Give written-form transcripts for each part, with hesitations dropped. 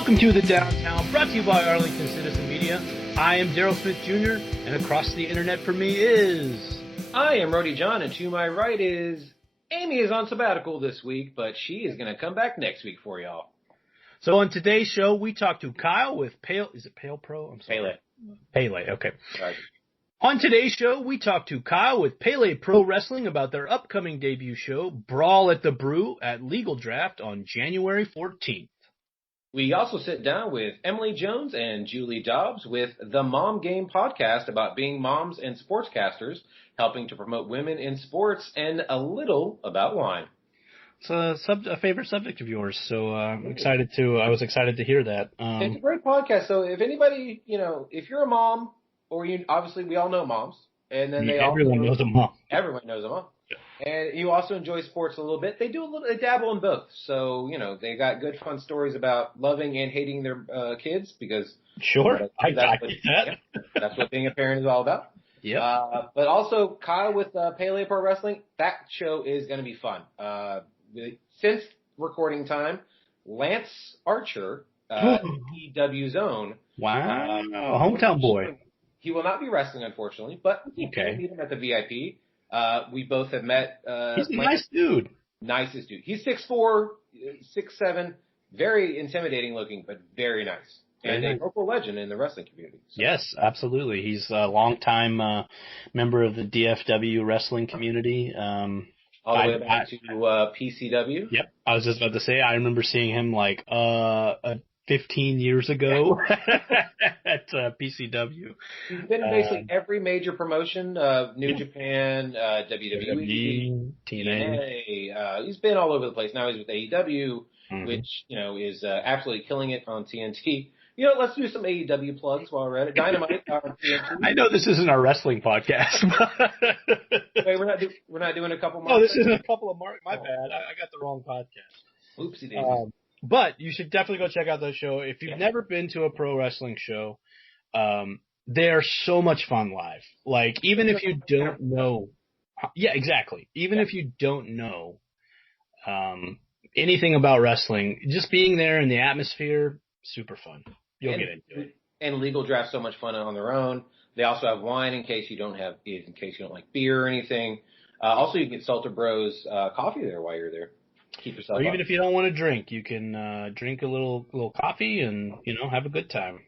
Welcome to the Downtown, brought to you by Arlington Citizen Media. I am Daryl Smith Jr., and across the internet for me is... I am Rody John, and to my right is... Amy is on sabbatical this week, but she is going to come back next week for y'all. So on today's show, we talk to Kyle with Pale... Is it Pale Pro? I'm sorry. Pele, okay. Right. On today's show, we talk to Kyle with Pele Pro Wrestling about their upcoming debut show, Brawl at the Brew, at Legal Draft on January 14th. We also sit down with Emily Jones and Julie Dobbs with the Mom Game podcast about being moms and sportscasters, helping to promote women in sports, and a little about wine. It's a favorite subject of yours, so I was excited to hear that. It's a great podcast, so if anybody, if you're a mom, or obviously we all know moms, and then everyone knows a mom. Everyone knows a mom. And you also enjoy sports a little bit. They dabble in both. So, they got good fun stories about loving and hating their kids because sure, I get that. That's what being a parent is all about. Yeah. But also Kyle with Pele Pro Wrestling, that show is going to be fun. Since recording time, Lance Archer, EW's own. Wow, hometown boy. He will not be wrestling, unfortunately, but you can meet him at the VIP. We both have met. He's a nice dude. Nicest dude. He's 6'4", 6'7", very intimidating looking, but very nice. And a local legend in the wrestling community. So. Yes, absolutely. He's a longtime member of the DFW wrestling community. All the way back to PCW. Yep. I was just about to say, I remember seeing him 15 years ago at PCW. He's been in basically every major promotion, New Japan, WWE, TNA. He's been all over the place. Now he's with AEW, which, is absolutely killing it on TNT. Let's do some AEW plugs while we're at it. Dynamite on TNT. I know this isn't our wrestling podcast. Wait, we're not doing a couple more. Oh, this isn't a couple of marks. My bad. I got the wrong podcast. Oopsie daisy. But you should definitely go check out the show. If you've never been to a pro wrestling show, they're so much fun live. Even if you don't know, exactly. Even if you don't know anything about wrestling, just being there in the atmosphere, super fun. You'll get into it. And Legal Draft's so much fun on their own. They also have wine in case you don't like beer or anything. Also, you can get Salter Bros coffee there while you're there. Keep yourself or even if you don't want to drink, you can drink a little coffee and have a good time.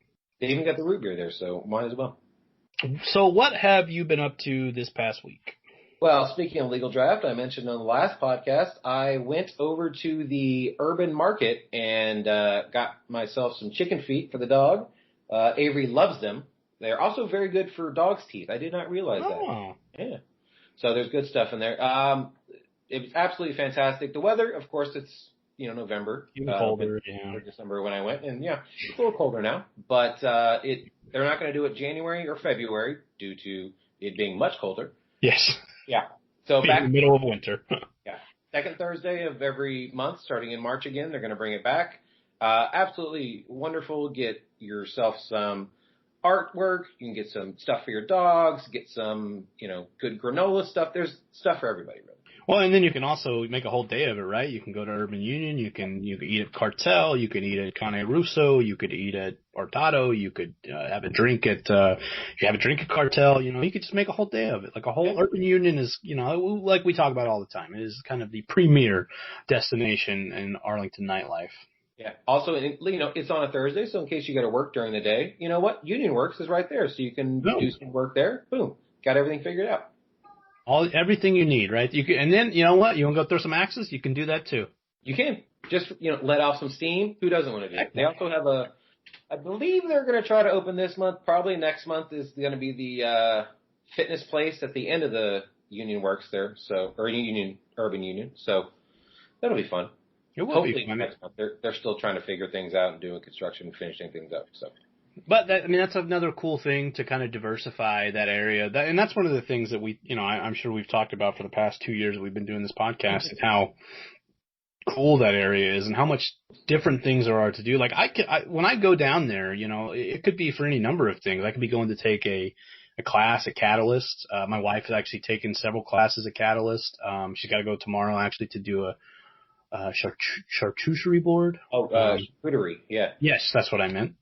They even got the root beer there, so might as well. So what have you been up to this past week? Well, speaking of Legal Draft, I mentioned on the last podcast, I went over to the urban market and got myself some chicken feet for the dog. Avery loves them. They're also very good for dog's teeth. I did not realize that. Yeah. So there's good stuff in there. It was absolutely fantastic. The weather, of course, it's, November. Even colder, or December when I went. And, it's a little colder now. But they're not going to do it January or February due to it being much colder. Yes. Yeah. So back in the middle of winter. Yeah. Second Thursday of every month, starting in March again, they're going to bring it back. Absolutely wonderful. Get yourself some artwork. You can get some stuff for your dogs. Get some, good granola stuff. There's stuff for everybody, really. Well, and then you can also make a whole day of it, right? You can go to Urban Union. You can eat at Cartel. You can eat at Cane Russo. You could eat at Ortato. You could have a drink at if you have a drink at Cartel. You could just make a whole day of it. A whole Urban Union is, like we talk about all the time. It is kind of the premier destination in Arlington nightlife. Yeah. Also, it's on a Thursday, so in case you got to work during the day, you know what? Union Works is right there, so you can do some work there. Boom, got everything figured out. Everything you need, right? You can, and then you know what? You want to go throw some axes? You can do that too. You can just let off some steam. Who doesn't want to do it? They also have I believe they're going to try to open this month. Probably next month is going to be the fitness place at the end of the Union Works there. So Urban Union. So that'll be fun. It will Hopefully be fun. Next month. They're still trying to figure things out and doing construction and finishing things up. So. But that's another cool thing to kind of diversify that area. And that's one of the things that we, I'm sure we've talked about for the past 2 years that we've been doing this podcast, and how cool that area is and how much different things there are to do. When I go down there, it could be for any number of things. I could be going to take a class at Catalyst. My wife has actually taken several classes at Catalyst. She's got to go tomorrow actually to do charcuterie board. Charcuterie, yeah. Yes, that's what I meant.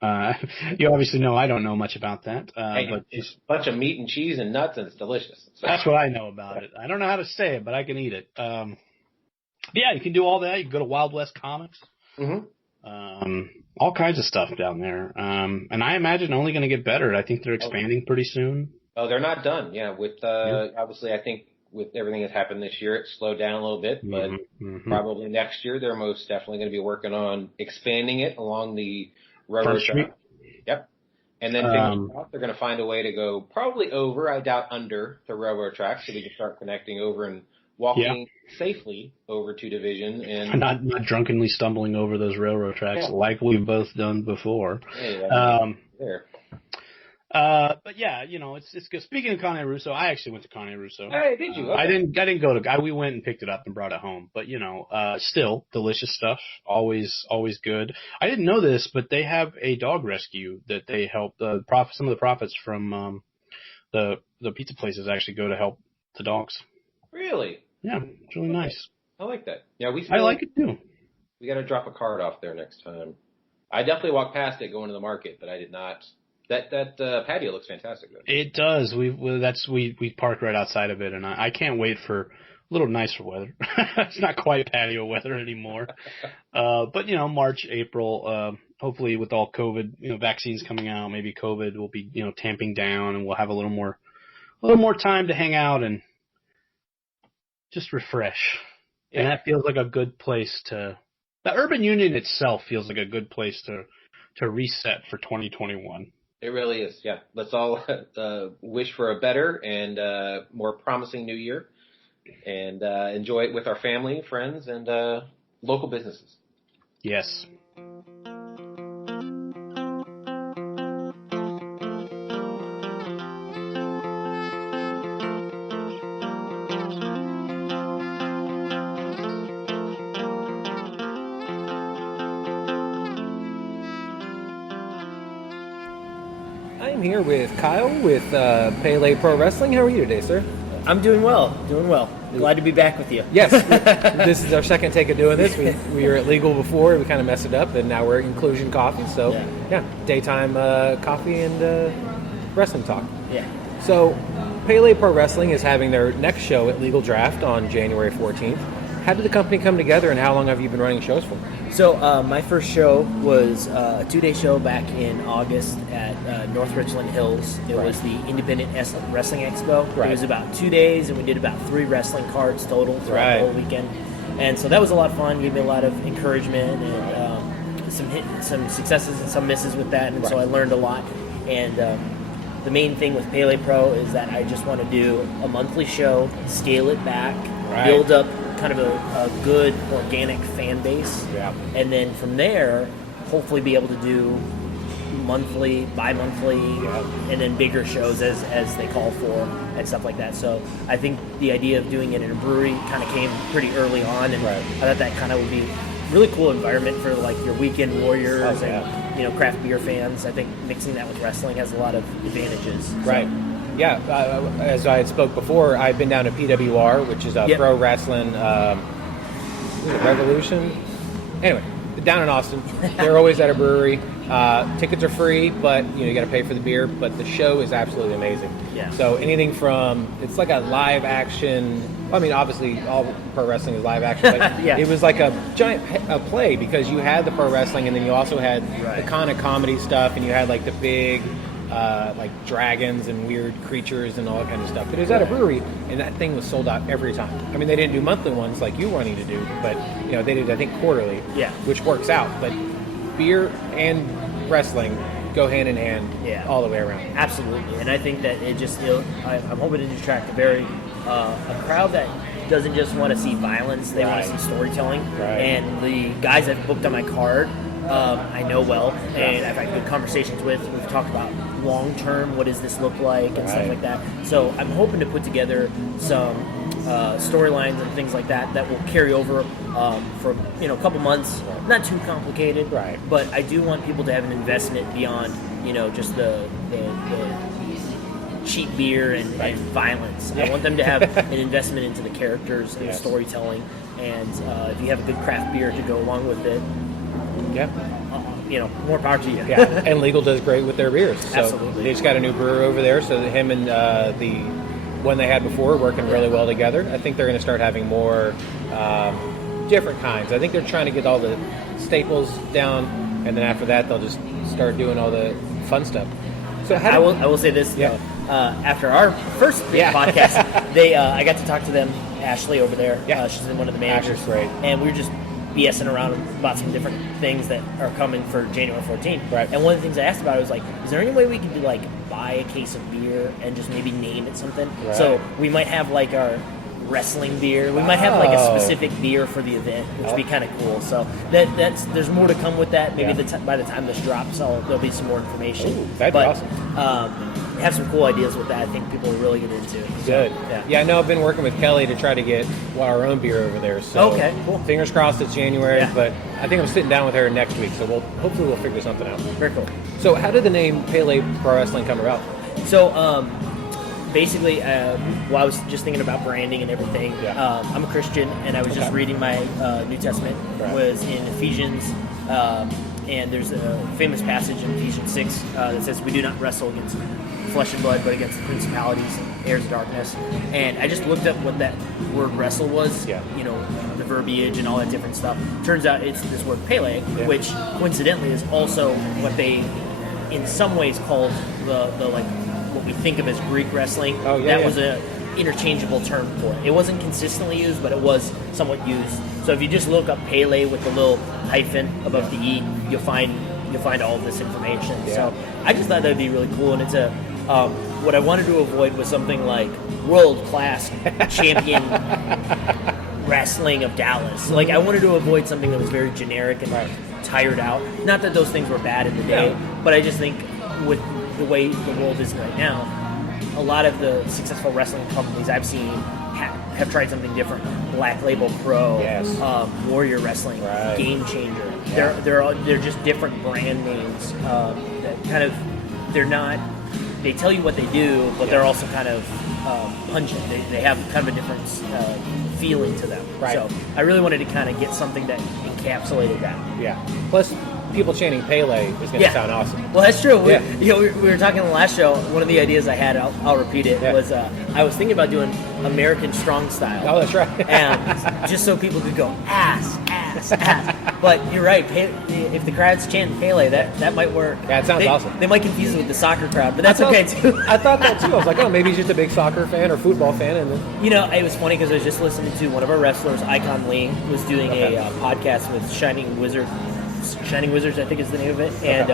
You obviously know I don't know much about that, but it's a bunch of meat and cheese and nuts, and it's delicious. So. That's what I know about it. I don't know how to say it, but I can eat it. Yeah, you can do all that. You can go to Wild West Comics. All kinds of stuff down there. And I imagine only going to get better. I think they're expanding pretty soon. Oh, they're not done. Yeah, with obviously, I think with everything that's happened this year, it slowed down a little bit. But probably next year, they're most definitely going to be working on expanding it along the railroad track. Yep. And then they're going to find a way to go probably over, I doubt under, the railroad track, so we can start connecting over and walking safely over to Division and not drunkenly stumbling over those railroad tracks like we've both done before. But yeah, it's good. Speaking of Cane Russo, I actually went to Cane Russo. Hey, did you? Okay. I didn't go to. We went and picked it up and brought it home. But still delicious stuff. Always good. I didn't know this, but they have a dog rescue that they help. Some of the profits from the pizza places actually go to help the dogs. Really? Yeah, it's really nice. I like that. Yeah, I like it too. We got to drop a card off there next time. I definitely walked past it going to the market, but I did not. That patio looks fantastic, though. It does. We parked right outside of it, and I can't wait for a little nicer weather. It's not quite patio weather anymore. But March, April, hopefully with all COVID, vaccines coming out, maybe COVID will be, tamping down, and we'll have a little more time to hang out and just refresh. Yeah. And that feels like a good place the Urban Union itself feels like a good place to reset for 2021. It really is, yeah. Let's all wish for a better and more promising new year and enjoy it with our family, friends, and local businesses. Yes. I'm here with Kyle with Pele Pro Wrestling. How are you today, sir? I'm doing well. Glad to be back with you. Yes. This is our second take of doing this. We were at Legal before. We kind of messed it up, and now we're at Inclusion Coffee. So, yeah daytime coffee and wrestling talk. Yeah. So, Pele Pro Wrestling is having their next show at Legal Draft on January 14th. How did the company come together, and how long have you been running shows for? So my first show was a 2-day show back in August at North Richland Hills. It was the Independent Wrestling Expo. Right. It was about 2 days, and we did about 3 wrestling cards total throughout the whole weekend. And so that was a lot of fun. Gave me a lot of encouragement and some successes and some misses with that. And so I learned a lot. And the main thing with Pele Pro is that I just want to do a monthly show, scale it back, build up kind of a good organic fan base, and then from there hopefully be able to do monthly, bi-monthly, and then bigger shows as they call for and stuff like that. So I think the idea of doing it in a brewery kind of came pretty early on, and I thought that kind of would be a really cool environment for like your weekend warriors and craft beer fans. I think mixing that with wrestling has a lot of advantages. Right. Yeah, as I had spoke before, I've been down to PWR, which is a pro wrestling Revolution. Anyway, down in Austin. They're always at a brewery. Tickets are free, but you got to pay for the beer. But the show is absolutely amazing. Yeah. So anything from it's like a live action. I mean, obviously all pro wrestling is live action, but it was like a giant play because you had the pro wrestling, and then you also had the kind of comedy stuff, and you had like the big. Like dragons and weird creatures and all that kind of stuff. But it was at a brewery, and that thing was sold out every time. I mean, they didn't do monthly ones like you wanting to do, but they did, I think, quarterly, which works out. But beer and wrestling go hand in hand all the way around. Absolutely, and I think that I'm hoping to attract a crowd that doesn't just want to see violence; they want to see storytelling. And the guys I've booked on my card, I know well, and I've had good conversations with. We've talked about long-term, what does this look like, and stuff like that. So I'm hoping to put together some storylines and things like that will carry over for a couple months. Not too complicated, but I do want people to have an investment beyond just the cheap beer and violence. I want them to have an investment into the characters and the storytelling and if you have a good craft beer to go along with it, more power to you. Yeah, and Legal does great with their beers. So Absolutely. They just got a new brewer over there, so him and the one they had before working really well together. I think they're going to start having more different kinds. I think they're trying to get all the staples down, and then after that they'll just start doing all the fun stuff. So I will say this, though. After our first podcast, I got to talk to them, Ashley over there. Yeah. She's one of the managers. Ashley's great. And we were just BSing around about some different things that are coming for January 14th. Right. And one of the things I asked about was like, is there any way we can do like buy a case of beer and just maybe name it something? Right. So we might have like our wrestling beer. We might have like a specific beer for the event, which would be kind of cool. So there's more to come with that. Maybe by the time this drops, there'll be some more information. Ooh, that'd be awesome. Have some cool ideas with that. I think people are really get into. Good. Yeah, I know I've been working with Kelly to try to get our own beer over there. So okay, cool. Fingers crossed it's January, but I think I'm sitting down with her next week, so hopefully we'll figure something out. Very cool. So how did the name Pele Pro Wrestling come about? So basically, I was just thinking about branding and everything. I'm a Christian, and I was just reading my New Testament. Was in Ephesians, and there's a famous passage in Ephesians 6 that says, "We do not wrestle against flesh and blood, but against the principalities and heirs of darkness." And I just looked up what that word "wrestle" was. The verbiage and all that different stuff. Turns out it's this word Pele, which coincidentally is also what they, in some ways, called the like what we think of as Greek wrestling. That was a interchangeable term for it. It wasn't consistently used, but it was somewhat used. So if you just look up Pele with the little hyphen above the E, you'll find all of this information. So I just thought that'd be really cool, and it's a what I wanted to avoid was something like world-class champion wrestling of Dallas. Like I wanted to avoid something that was very generic and tired out. Not that those things were bad in the day, but I just think with the way the world is right now, a lot of the successful wrestling companies I've seen have tried something different. Black Label Pro, Warrior Wrestling, Game Changer. They're just different brand names that kind of they tell you what they do, but they're also kind of pungent. They have kind of a different feeling to them. So I really wanted to kind of get something that encapsulated that. Plus, people chanting Pele is going to sound awesome. Well, that's true. We were talking in the last show. One of the ideas I had, I'll repeat it, was I was thinking about doing American Strong Style. Oh, that's right. And just so people could go ass. But you're right. If the crowd's chanting Pele, that might work. Yeah, it sounds awesome. They might confuse it with the soccer crowd, but that's okay too. I thought that too. I was like, he's just a big soccer fan or football fan. And then... it was funny because I was just listening to one of our wrestlers, Icon Lee, was doing a podcast with Shining Wizards, I think is the name of it, and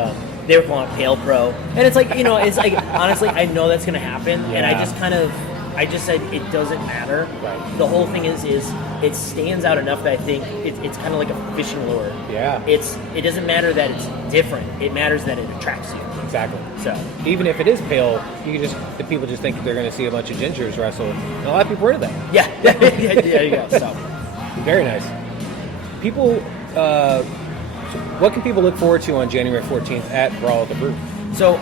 they were calling it Pale Pro, and it's like it's like honestly, I know that's going to happen, and I just said it doesn't matter. The whole thing is it stands out enough that I think it's kind of like a fishing lure. It doesn't matter that it's different. It matters that it attracts you. Exactly. So even if it is pale, the people just think they're going to see a bunch of gingers wrestle, and a lot of people are into that. There you go. So very nice. People. What can people look forward to on January 14th at Brawl at the Brew? So,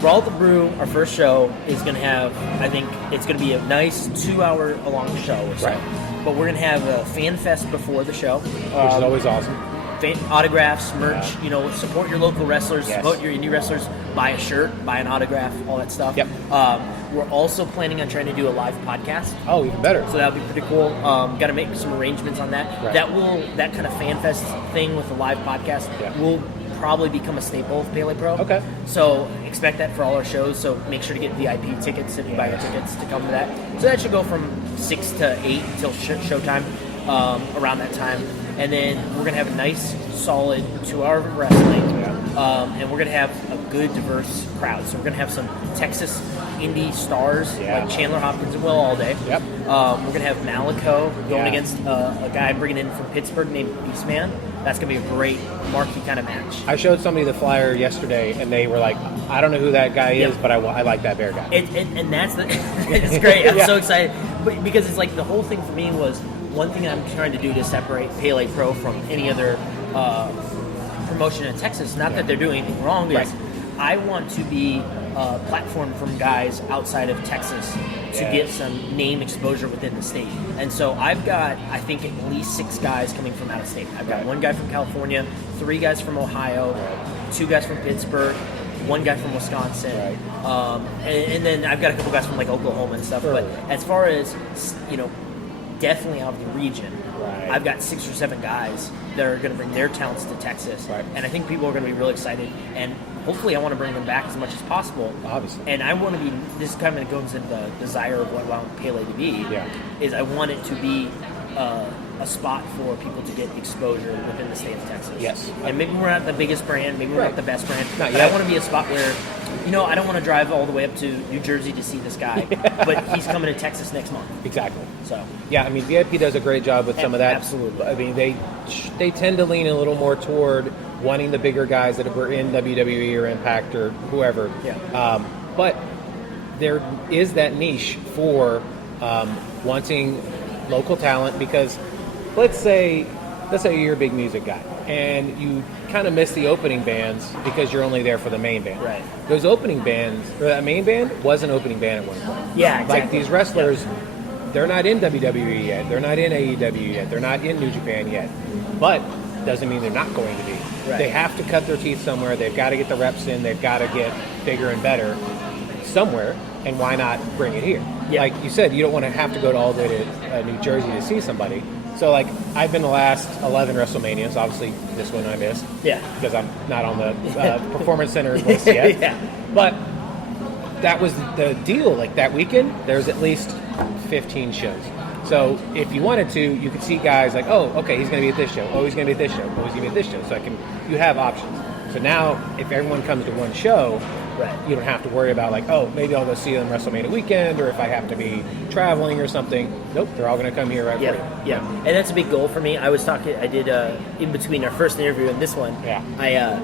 Brawl at the Brew, our first show, is going to have, I think, it's going to be a nice 2-hour long show or so. But we're going to have a fan fest before the show. Which is always awesome. Autographs, merch, support your local wrestlers, support your indie wrestlers, buy a shirt, buy an autograph, all that stuff. We're also planning on trying to do a live podcast. Oh, even better. So that'll be pretty cool. Got to make some arrangements on that. That kind of fan fest thing with the live podcast will probably become a staple of Pele Pro. Okay. So expect that for all our shows. So make sure to get VIP tickets if you buy your tickets to come to that. So that should go from 6 to 8 until showtime, around that time. And then we're going to have a nice, solid 2-hour of wrestling. And we're going to have a good, diverse crowd. So we're going to have some Texas indie stars like Chandler Hopkins and Will Allday. We're going to have Malico going against a guy bringing in from Pittsburgh named Beastman. That's going to be a great marquee kind of match. I showed somebody the flyer yesterday, and they were like, I don't know who that guy is, but I like that bear guy. And that's it's great. I'm so excited. But because it's like the whole thing for me was one thing I'm trying to do to separate Pele Pro from any other promotion in Texas. Not that they're doing anything wrong. Is I want to be platform from guys outside of Texas to get some name exposure within the state. And so I've got, I think, at least 6 guys coming from out of state. I've got 1 guy from California, 3 guys from Ohio, 2 guys from Pittsburgh, 1 guy from Wisconsin, and then I've got a couple guys from like Oklahoma and stuff. But as far as, definitely out of the region, I've got 6 or 7 guys that are going to bring their talents to Texas, and I think people are going to be really excited. And hopefully, I want to bring them back as much as possible. Obviously, and I want to be. This kind of goes into the desire of what I want Pele to be. Is I want it to be a spot for people to get exposure within the state of Texas. Yes. And maybe we're not the biggest brand, maybe we're not the best brand, but I want to be a spot where, I don't want to drive all the way up to New Jersey to see this guy, but he's coming to Texas next month. Exactly. So. Yeah, I mean, VIP does a great job with some of that. Absolutely. I mean, they tend to lean a little more toward wanting the bigger guys that were in WWE or Impact or whoever. Yeah. But there is that niche for wanting local talent, because let's say you're a big music guy and you kind of miss the opening bands because you're only there for the main band. Right. Those opening bands, or that main band, was an opening band at one point. Yeah, exactly. Like these wrestlers, they're not in WWE yet, they're not in AEW yet, they're not in New Japan yet, but doesn't mean they're not going to be. Right. They have to cut their teeth somewhere, they've got to get the reps in, they've got to get bigger and better somewhere, and why not bring it here? Yeah. Like you said, you don't want to have to go all the way to New Jersey to see somebody. So, like, I've been the last 11 WrestleManias. Obviously, this one I missed. Yeah. Because I'm not on the Performance Center list yet. But that was the deal. Like, that weekend, there's at least 15 shows. So, if you wanted to, you could see guys like, oh, okay, he's going to be at this show. Oh, he's going to be at this show. Oh, he's going to be at this show. So, you have options. So now, if everyone comes to one show, you don't have to worry about like, oh, maybe I'll go see them WrestleMania weekend, or if I have to be traveling or something. Nope, they're all going to come here for you. Yeah, and that's a big goal for me. I did in between our first interview and this one, I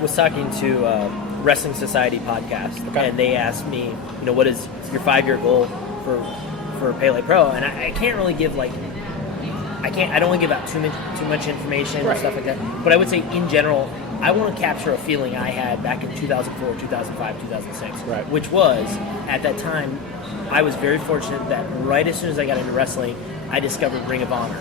was talking to Wrestling Society podcast, and they asked me, what is your 5-year goal for Pele Pro? And I can't really give I don't want to give out too much information and stuff like that. But I would say in general, I want to capture a feeling I had back in 2004, 2005, 2006, which was, at that time, I was very fortunate that right as soon as I got into wrestling, I discovered Ring of Honor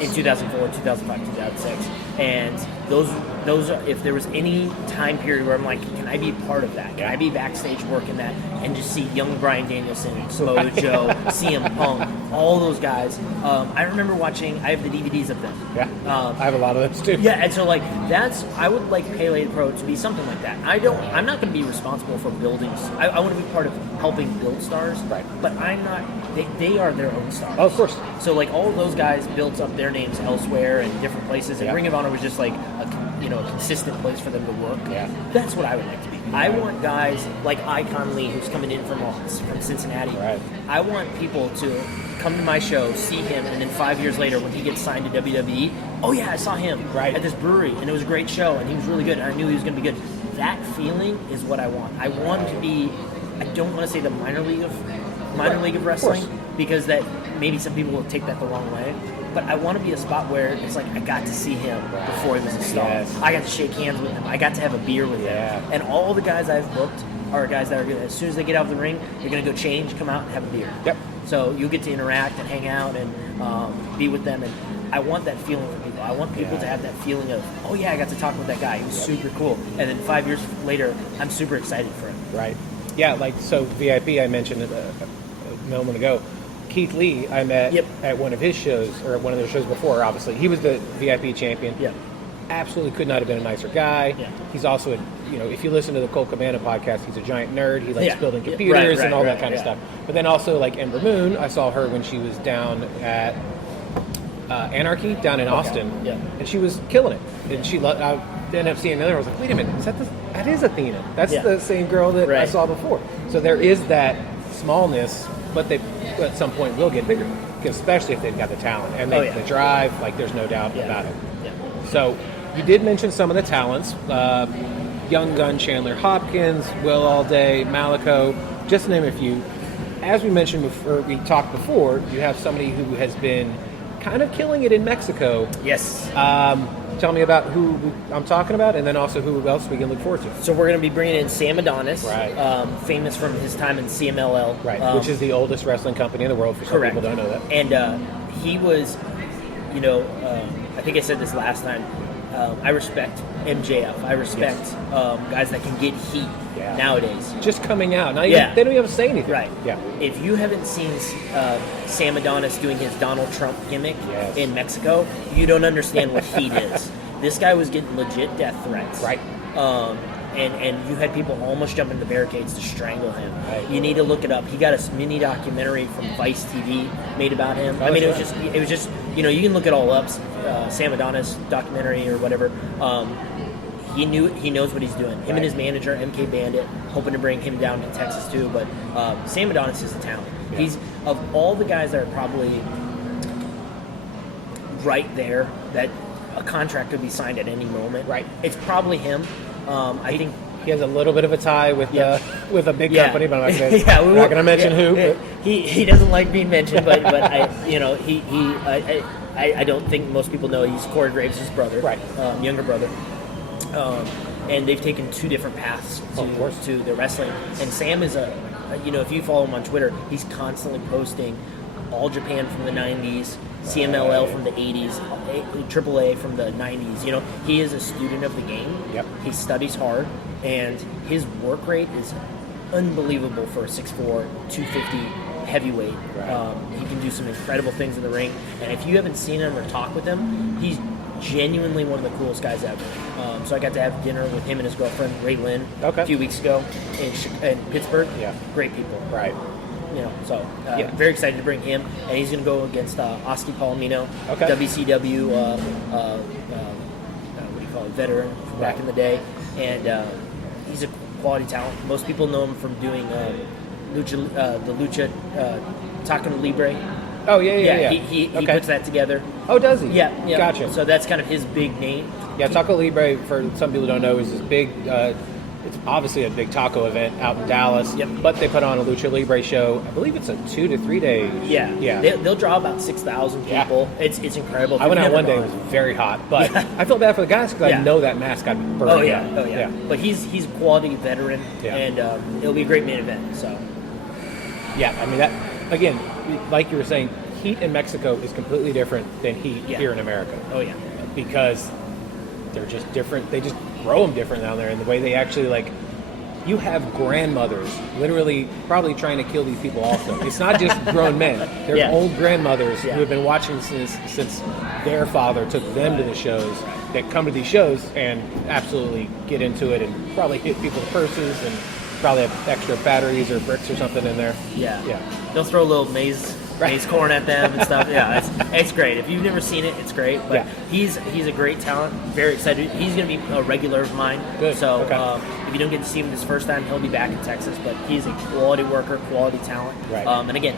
in 2004, 2005, 2006. And those are, if there was any time period where I'm like, can I be part of that? Can I be backstage working that and just see young Bryan Danielson, Samoa Joe, CM Punk, all those guys? I remember watching, I have the DVDs of them. I have a lot of those too. Yeah, and so I would like Pele Pro to be something like that. I'm not going to be responsible for building. I want to be part of helping build stars, but I'm not. They are their own stars. Oh, of course. So all of those guys built up their names elsewhere and different places, and Ring of Honor was just like a consistent place for them to work. That's what I would like to be. I want guys like Icon Lee, who's coming in from Cincinnati. I want people to come to my show, see him, and then 5 years later, when he gets signed to WWE, oh yeah, I saw him at this brewery, and it was a great show, and he was really good, and I knew he was going to be good. That feeling is what I want. I want to be. I don't want to say the minor league of wrestling, because that maybe some people will take that the wrong way. But I want to be a spot where it's like I got to see him before he was a star. I got to shake hands with him. I got to have a beer with him. And all the guys I've booked are guys that are going to, as soon as they get out of the ring, they're going to go change, come out, and have a beer. So you get to interact and hang out and be with them. And I want that feeling for people. I want people to have that feeling of, oh yeah, I got to talk with that guy. He was super cool. And then 5 years later, I'm super excited for him. Yeah, so VIP I mentioned a moment ago. Keith Lee, I met at one of his shows, or one of their shows before, obviously. He was the VIP champion. Absolutely could not have been a nicer guy. He's also, if you listen to the Cole Cabana podcast, he's a giant nerd. He likes building computers and all that kind of stuff. But then also, Ember Moon, I saw her when she was down at Anarchy, down in Austin. And she was killing it. And I ended up seeing another. I was like, wait a minute, that is Athena. That's the same girl that I saw before. So there is that smallness, but they at some point will get bigger, especially if they've got the talent and the drive. There's no doubt about it. So you did mention some of the talents: Young Gun, Chandler Hopkins, Will Allday, Malico, just to name a few. As we mentioned before, we talked before, you have somebody who has been kind of killing it in Mexico. Yes. Tell me about who I'm talking about, and then also who else we can look forward to. So we're going to be bringing in Sam Adonis, right. Famous from his time in CMLL. Right, which is the oldest wrestling company in the world, for some people don't know that. And he was, I think I said this last time, I respect MJF. I respect guys that can get heat nowadays. Just coming out. Now, they don't even say anything. Right. Yeah. If you haven't seen Sam Adonis doing his Donald Trump gimmick in Mexico, you don't understand what heat is. This guy was getting legit death threats. Right. And you had people almost jumping the barricades to strangle him. Right. You need to look it up. He got a mini documentary from Vice TV made about him. Oh, I mean, it was just you can look it all up. Sam Adonis documentary or whatever. He knows what he's doing. Him and his manager MK Bandit, hoping to bring him down to Texas too. But Sam Adonis is a talent. Yeah. He's of all the guys that are probably right there that a contract could be signed at any moment. Right. It's probably him. I think he has a little bit of a tie with a big company, but I'm not going to mention who. But. He doesn't like being mentioned, but I don't think most people know he's Corey Graves' brother, right? Younger brother. And they've taken two different paths to their wrestling. And Sam is if you follow him on Twitter, he's constantly posting All Japan from the 90s, CMLL from the 80s, AAA from the 90s. He is a student of the game. Yep. He studies hard, and his work rate is unbelievable for a 6'4", 250 heavyweight. Right. He can do some incredible things in the ring. And if you haven't seen him or talked with him, he's genuinely one of the coolest guys ever. So I got to have dinner with him and his girlfriend, Ray Lynn, a few weeks ago in Pittsburgh. Yeah. Great people. Right. Very excited to bring him, and he's going to go against Oski Palomino, WCW, veteran from back in the day, and he's a quality talent. Most people know him from doing the Lucha Taco Libre. Oh yeah. He puts that together. Oh, does he? Yeah. Gotcha. So that's kind of his big name. Yeah, Taco Libre, for some people who don't know, is this big. It's obviously a big taco event out in Dallas. Yep. But they put on a Lucha Libre show. I believe it's a 2 to 3 days. Yeah. They'll draw about 6,000 people. Yeah. It's incredible. I went out one day. It was very hot, but I feel bad for the guys because I know that mask got burned. Oh yeah. But he's a quality veteran, and it'll be a great main event. So. Yeah, I mean that again, like you were saying, heat in Mexico is completely different than heat here in America. Oh yeah. Because they're just different. They just grow them different down there, and the way they actually you have grandmothers literally probably trying to kill these people also. It's not just grown men. They're old grandmothers who have been watching since their father took them to the shows, that come to these shows and absolutely get into it and probably hit people's purses and probably have extra batteries or bricks or something in there. Yeah. They'll throw a little maize corn at them and stuff. Yeah, it's great. If you've never seen it, it's great. But he's a great talent. Very excited. He's going to be a regular of mine. Good. So if you don't get to see him this first time, he'll be back in Texas. But he's a quality worker, quality talent. Right. And again,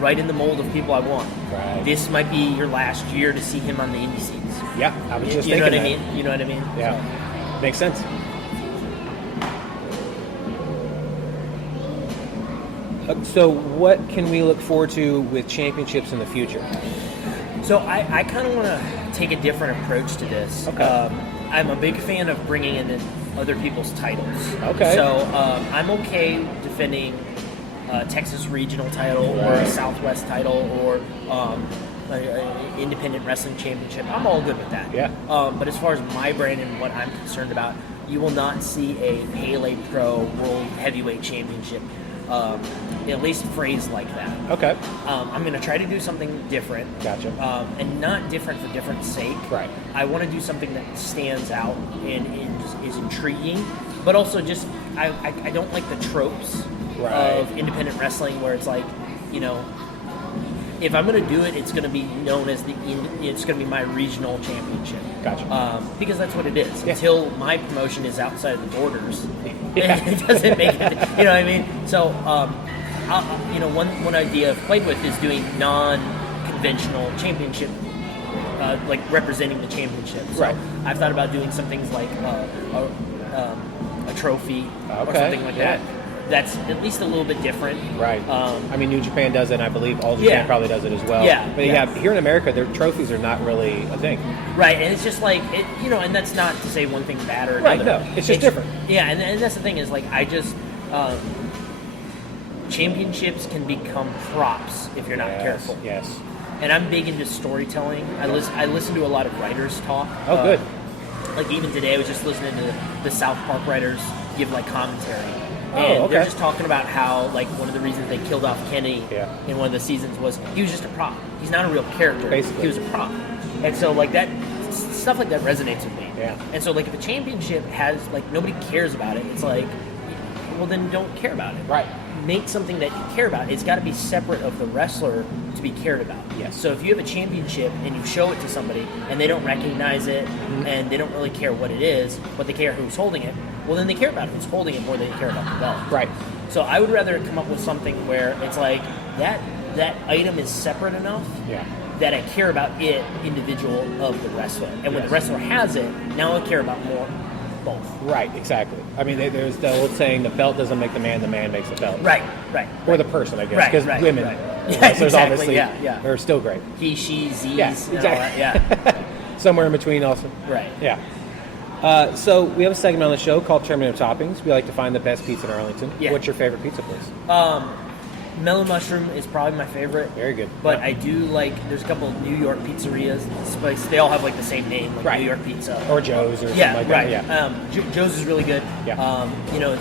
right in the mold of people I want. Right. This might be your last year to see him on the indie scenes. Yeah, I was just thinking that. You know what I mean? Yeah, makes sense. So what can we look forward to with championships in the future? So I kind of want to take a different approach to this. Okay. I'm a big fan of bringing in other people's titles. Okay. So I'm okay defending a Texas regional title or a Southwest title or an independent wrestling championship. I'm all good with that. Yeah. But as far as my brand and what I'm concerned about, you will not see a Pele Pro World Heavyweight Championship. At least phrased like that. Okay. I'm going to try to do something different. Gotcha. And not different for different sake. Right. I want to do something that stands out and is intriguing, but also just I don't like the tropes of independent wrestling where it's like, if I'm going to do it, it's going to be known as it's going to be my regional championship. Gotcha. Because that's what it is. Yeah. Until my promotion is outside the borders, it doesn't make it. You know what I mean? So, one idea I've played with is doing non-conventional championship, like representing the championship. So right. I've thought about doing some things like a trophy or something like that. that's at least a little bit different. Right. I mean, New Japan does it, and I believe All Japan probably does it as well. Yeah. But here in America, their trophies are not really a thing. Right, and it's just like, and that's not to say one thing's bad or another. Right, no, it's just different. Yeah, and that's the thing is, like, I just, championships can become props if you're not careful. Yes. And I'm big into storytelling. I listen to a lot of writers talk. Oh, good. Like even today, I was just listening to the South Park writers give like commentary. Oh, and okay. they're just talking about how like one of the reasons they killed off Kenny in one of the seasons was he was just a prop. He's not a real character. Basically. He was a prop. And so like that stuff like that resonates with me. Yeah. And so like if a championship has like nobody cares about it, it's like, well then don't care about it. Right. Make something that you care about. It's got to be separate of the wrestler to be cared about. Yes. So if you have a championship and you show it to somebody and they don't recognize it and they don't really care what it is, but they care who's holding it, well then they care about who's holding it more than they care about the belt. Right. So I would rather come up with something where it's like that item is separate enough that I care about it individual of the wrestler. And when the wrestler has it, now I care about more both. Right, exactly. I mean, there's the old saying, the belt doesn't make the man makes the belt. Right. Or the person, I guess, because women, wrestlers obviously, are still great. He, she, Z's, exactly. and all that, Somewhere in between also. Right. Yeah. So we have a segment on the show called Terminator Toppings. We like to find the best pizza in Arlington. Yeah. What's your favorite pizza place? Mellow Mushroom is probably my favorite. Very good. But I do like, there's a couple of New York pizzerias. This place, they all have like the same name, like New York Pizza. Or Joe's or something like that. Yeah. Joe's is really good. Yeah.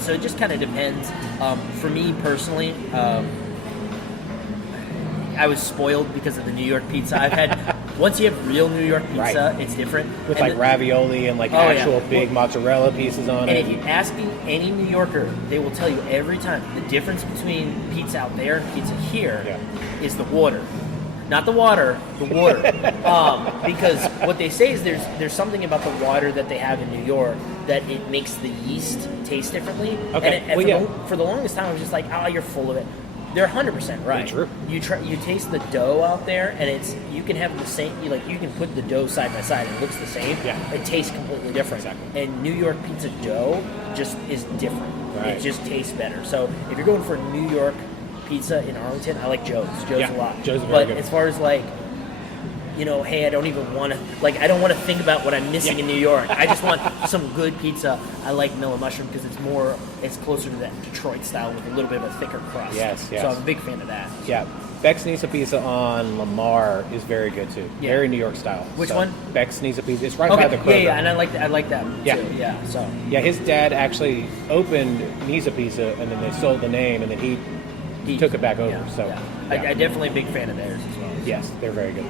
So it just kind of depends. For me personally, I was spoiled because of the New York pizza. I've had, once you have real New York pizza, it's different. With ravioli and actual big mozzarella pieces on it. And if you ask any New Yorker, they will tell you every time the difference between pizza out there and pizza here is the water. Not the water, the water. Because what they say is there's something about the water that they have in New York that it makes the yeast taste differently. Okay. And for the longest time, I was just like, you're full of it. They're 100% right. True. You taste the dough out there, and you can have the same. You can put the dough side by side, and it looks the same. Yeah. It tastes completely different. Exactly. And New York pizza dough just is different. Right. It just tastes better. So if you're going for New York pizza in Arlington, I like Joe's. Joe's a lot. Joe's very good. But as far as hey, I don't even want to, I don't want to think about what I'm missing in New York. I just want some good pizza. I like Mellow Mushroom because it's closer to that Detroit style with a little bit of a thicker crust. Yes. So I'm a big fan of that. Yeah. Beck's Nisa Pizza on Lamar is very good too. Yeah. Very New York style. Which one? Beck's Nisa Pizza. It's right by the Kroger. Yeah, and I like that too. Yeah. So. Yeah, his dad actually opened Nisa Pizza, and then they sold the name, and then he took it back over. Yeah, so, I definitely a big fan of theirs as well. Yes, they're very good.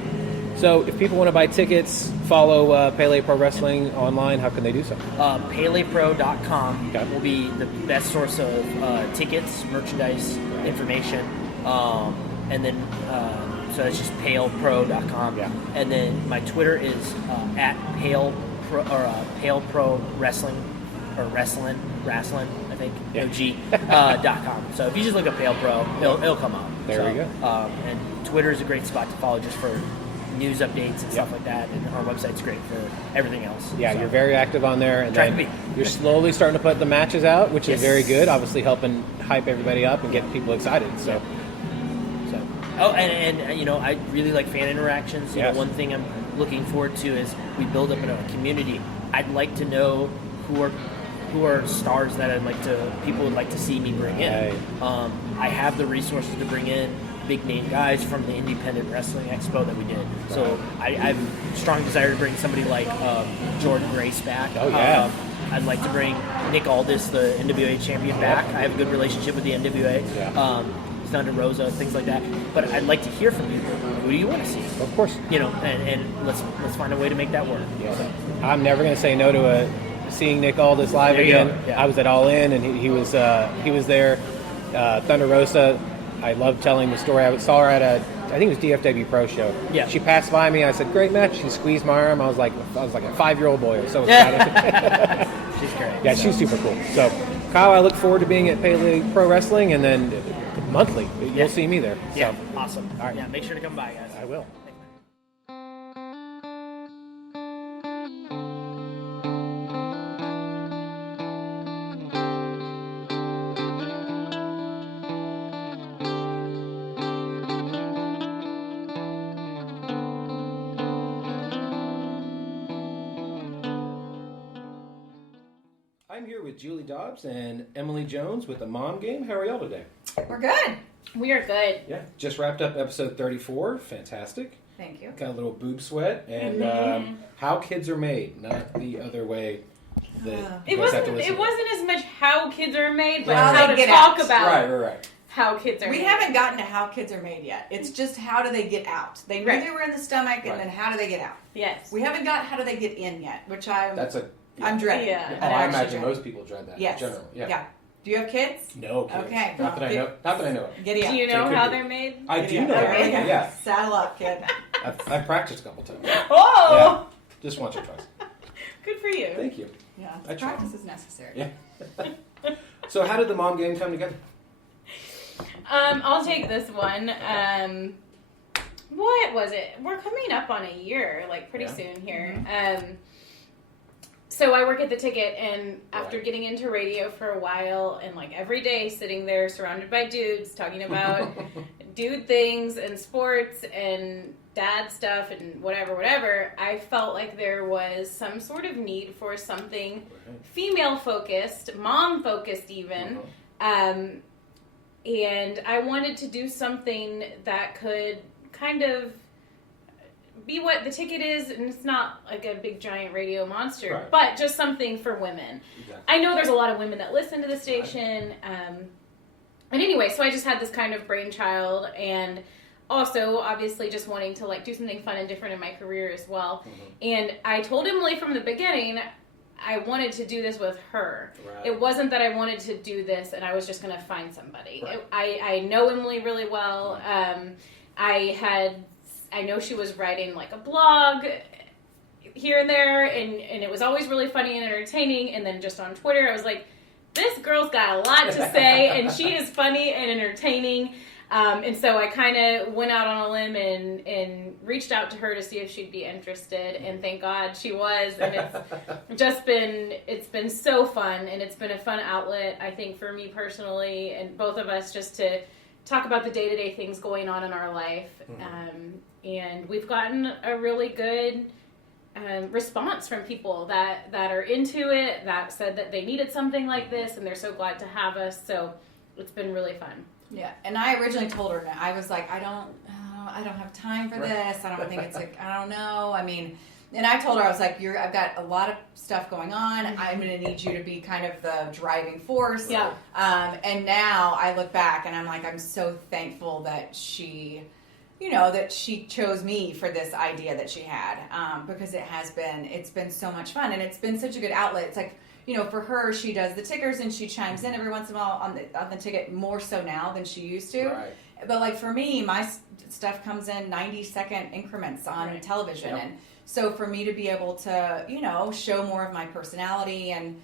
So if people want to buy tickets, follow Pele Pro Wrestling online, how can they do so? PelePro.com will be the best source of tickets, merchandise, information. And then, so it's just PalePro.com. Yeah. And then my Twitter is at Pale Pro Wrestling, or Wrestling, I think, .com. So if you just look up Pale Pro, it'll come up. There we go. And Twitter is a great spot to follow just for news updates and stuff like that, and our website's great for everything else. Yeah, so. You're very active on there, and then you're slowly starting to put the matches out, which is very good. Obviously, helping hype everybody up and get people excited. So, and I really like fan interactions. You know, one thing I'm looking forward to is we build up in a community. I'd like to know who are stars that people would like to see me bring in. I have the resources to bring in big name guys from the Independent Wrestling Expo that we did. So I have a strong desire to bring somebody like Jordan Grace back. Oh, yeah. I'd like to bring Nick Aldis, the NWA champion, back. I have a good relationship with the NWA. Thunder Rosa, things like that. But I'd like to hear from you. Who do you want to see? Of course. And let's find a way to make that work. Yeah. So. I'm never going to say no to seeing Nick Aldis live again. Yeah. I was at All In, and he was there. Thunder Rosa, I love telling the story. I saw her at I think it was DFW Pro Show. Yeah. She passed by me. I said, "Great match." She squeezed my arm. I was like a 5-year-old boy. I was so excited. She's great. Yeah, she's super cool. So, Kyle, I look forward to being at Pele Pro Wrestling, and then monthly, you'll see me there. So. Yeah, awesome. All right. Yeah, make sure to come by, guys. I will. I'm here with Julie Dobbs and Emily Jones with the Mom Game. How are y'all today? We're good. We are good. Yeah, just wrapped up episode 34. Fantastic. Thank you. Got a little boob sweat and how kids are made, not the other way. It wasn't as much how kids are made, but How how they to get talk out. about Right. how kids are We made. haven't gotten to how kids are made yet. It's just how do they get out. They knew they were in the stomach, and then how do they get out? Yes. We haven't got how do they get in yet, which I'm dreading. Yeah. Oh, I imagine most people dread that. Yes. In general. Yeah. Do you have kids? No kids. Okay. Not that I know of. Giddy up. Do you know They how could be. they're made? I Giddy do up. know. Okay. Yeah. Saddle up, kid. I've practiced a couple times. Oh! Yeah. Just once or twice. Good for you. Thank you. Yeah. I tried. Practice is necessary. Yeah. So how did the Mom Game come together? I'll take this one. What was it? We're coming up on a year, like pretty soon here. So I work at the Ticket, and after getting into radio for a while, and like every day sitting there surrounded by dudes talking about dude things and sports and dad stuff and whatever, I felt like there was some sort of need for something female focused, mom focused even. And I wanted to do something that could kind of be what the Ticket is, and it's not like a big giant radio monster, but just something for women. Exactly. I know there's a lot of women that listen to the station, and anyway, so I just had this kind of brainchild, and also obviously just wanting to like do something fun and different in my career as well. And I told Emily from the beginning I wanted to do this with her. It wasn't that I wanted to do this and I was just going to find somebody. I know Emily really well. I know she was writing like a blog here and there, and it was always really funny and entertaining. And then just on Twitter, I was like, this girl's got a lot to say, and she is funny and entertaining. And so I kind of went out on a limb and reached out to her to see if she'd be interested. And thank God she was. And it's been so fun, and it's been a fun outlet, I think, for me personally, and both of us, just to talk about the day-to-day things going on in our life. And we've gotten a really good response from people that are into it, that said that they needed something like this, and they're so glad to have us. So it's been really fun. Yeah, and I originally told her, I was like, I don't have time for this. I don't think it's like, I don't know. I mean, and I told her, I was like, I've got a lot of stuff going on. I'm going to need you to be kind of the driving force. Yeah. And now I look back and I'm like, I'm so thankful that she chose me for this idea that she had, because it's been so much fun, and it's been such a good outlet. It's like, for her, she does the tickers and she chimes in every once in a while on the Ticket, more so now than she used to. Right. But like for me, my stuff comes in 90-second increments on television, and so for me to be able to, show more of my personality, and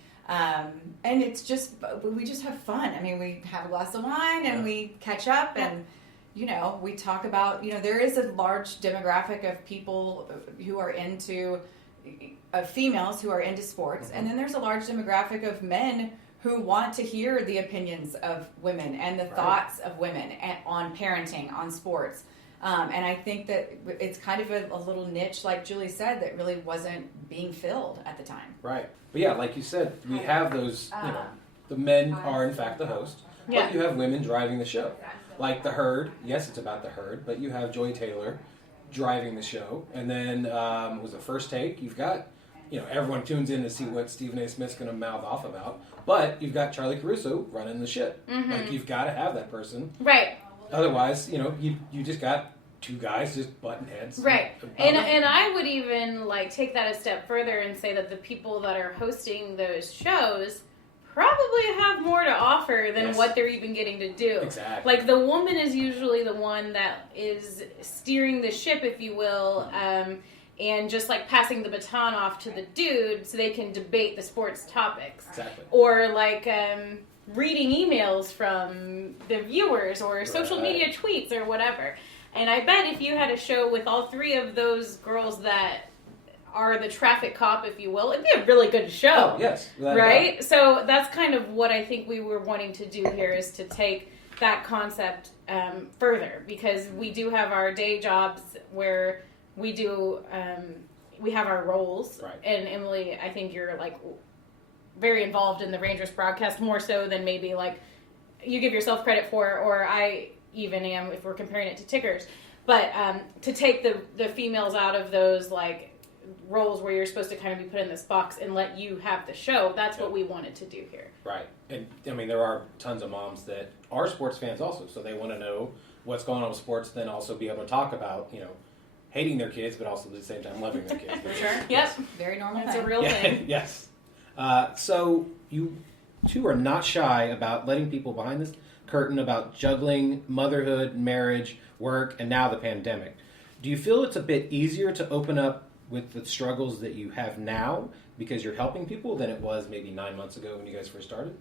it's just, we just have fun. I mean, we have a glass of wine and we catch up, and we talk about, there is a large demographic of people who are into, of females who are into sports, and then there's a large demographic of men who want to hear the opinions of women and the thoughts of women on parenting, on sports. And I think that it's kind of a little niche, like Julie said, that really wasn't being filled at the time. Right. But yeah, like you said, we have those, the men are in fact the host, but you have women driving the show. Like The Herd, yes, it's about The Herd, but you have Joy Taylor driving the show. And then was it First Take? You've got, everyone tunes in to see what Stephen A. Smith's going to mouth off about. But you've got Charlie Caruso running the shit. Like, you've got to have that person. Right. Otherwise, you just got two guys just butting heads. Right. And I would even take that a step further and say that the people that are hosting those shows probably have more to offer than what they're even getting to do. Exactly. Like, the woman is usually the one that is steering the ship, if you will, and just passing the baton off to the dude so they can debate the sports topics. Exactly. Or reading emails from the viewers, or social media tweets, or whatever. And I bet if you had a show with all three of those girls that are the traffic cop, if you will, it'd be a really good show. Oh, yes. Right? So that's kind of what I think we were wanting to do here, is to take that concept further, because we do have our day jobs where we do, we have our roles. Right. And Emily, I think you're very involved in the Rangers broadcast, more so than maybe like you give yourself credit for, or I even am if we're comparing it to Tickers. But to take the females out of those like roles where you're supposed to kind of be put in this box and let you have the show, that's what we wanted to do here. Right. And I mean, there are tons of moms that are sports fans also, so they want to know what's going on with sports, then also be able to talk about, you know, hating their kids, but also at the same time loving their kids. For sure. Yep. Very normal. It's thing. a real thing. Yes. So you two are not shy about letting people behind this curtain about juggling motherhood, marriage, work, and now the pandemic. Do you feel it's a bit easier to open up with the struggles that you have now because you're helping people than it was maybe 9 months ago when you guys first started?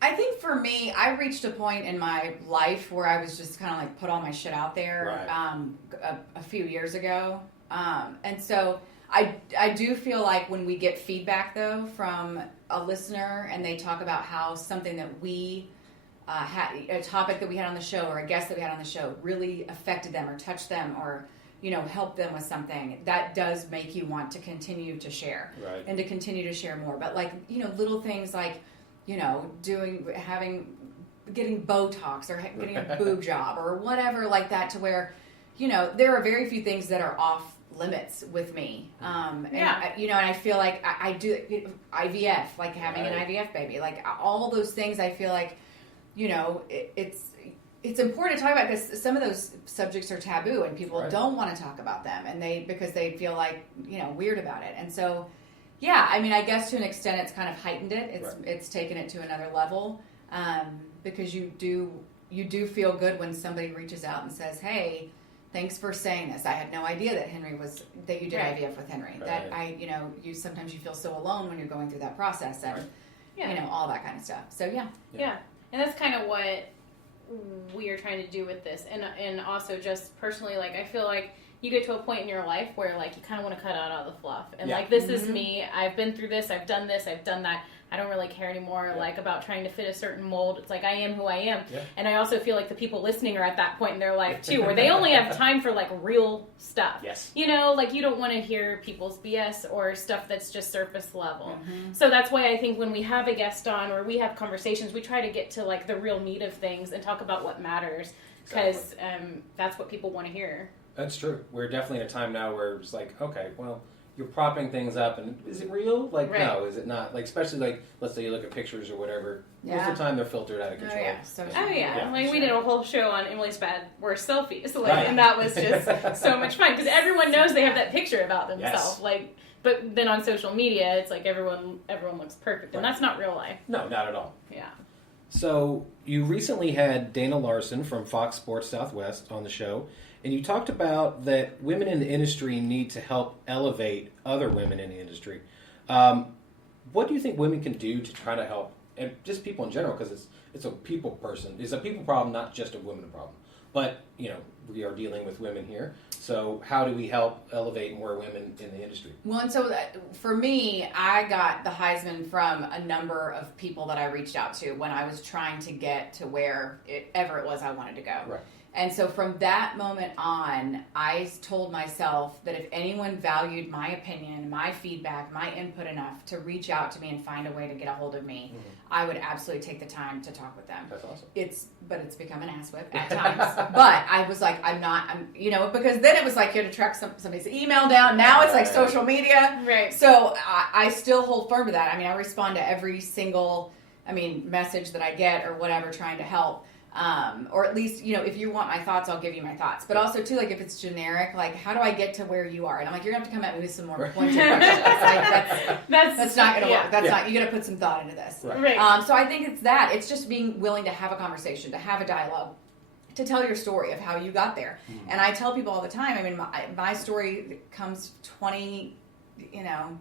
I think for me, I reached a point in my life where I was just kind of like put all my shit out there a few years ago. And so I do feel like when we get feedback, though, from a listener and they talk about how something that we had, a topic that we had on the show or a guest that we had on the show really affected them or touched them or, you know, helped them with something, that does make you want to continue to share and to continue to share more. But like, you know, little things like, you know, getting Botox or getting a boob job or whatever like that, to where, you know, there are very few things that are off limits with me. And you know, and I feel like I do IVF, like having an IVF baby, like all those things. I feel like, you know, it's important to talk about because some of those subjects are taboo and people don't want to talk about them, and because they feel like, you know, weird about it. And so, yeah, I mean, I guess to an extent it's kind of heightened it. It's taken it to another level, because you do feel good when somebody reaches out and says, "Hey, thanks for saying this. I had no idea that you did IVF with Henry. That you know, sometimes you feel so alone when you're going through that process and you know, all that kind of stuff." So yeah, and that's kind of what we are trying to do with this, and also just personally, like I feel like you get to a point in your life where like you kind of want to cut out all the fluff and like this is me. I've been through this. I've done that. I don't really care anymore like about trying to fit a certain mold. It's like I am who I am. And I also feel like the people listening are at that point in their life too, where they only have time for like real stuff. You know, like you don't want to hear people's BS or stuff that's just surface level. So that's why I think when we have a guest on or we have conversations, we try to get to like the real meat of things and talk about what matters, because that's what people want to hear. That's true. We're definitely in a time now where it's like, okay, well, you're propping things up, and is it real? Like, no, is it not? Like, especially like, let's say you look at pictures or whatever. Most of the time, they're filtered out of control. Like we did a whole show on Emily's bad worst selfies, like, and that was just so much fun because everyone knows they have that picture about themselves. Like, but then on social media, it's like everyone looks perfect, and that's not real life. No, not at all. Yeah. So you recently had Dana Larson from Fox Sports Southwest on the show. And you talked about that women in the industry need to help elevate other women in the industry. What do you think women can do to try to help, and just people in general, because it's a people person. It's a people problem, not just a women problem. But, you know, we are dealing with women here. So how do we help elevate more women in the industry? Well, and so for me, I got the Heisman from a number of people that I reached out to when I was trying to get to wherever it was I wanted to go. Right. And so from that moment on, I told myself that if anyone valued my opinion, my feedback, my input enough to reach out to me and find a way to get a hold of me, I would absolutely take the time to talk with them. That's awesome. But it's become an ass whip at times. But I was like, I'm you know, because then it was like you had to track somebody's email down. Now it's like social media. Right. So I still hold firm to that. I mean, I respond to every single, message that I get or whatever, trying to help. Or at least, you know, if you want my thoughts, I'll give you my thoughts. But also, too, like, if it's generic, like, how do I get to where you are? And I'm like, you're going to have to come at me with some more pointed questions. Like, that's not going to work. That's not, you got to put some thought into this. Right. So I think it's that. It's just being willing to have a conversation, to have a dialogue, to tell your story of how you got there. And I tell people all the time, I mean, my story comes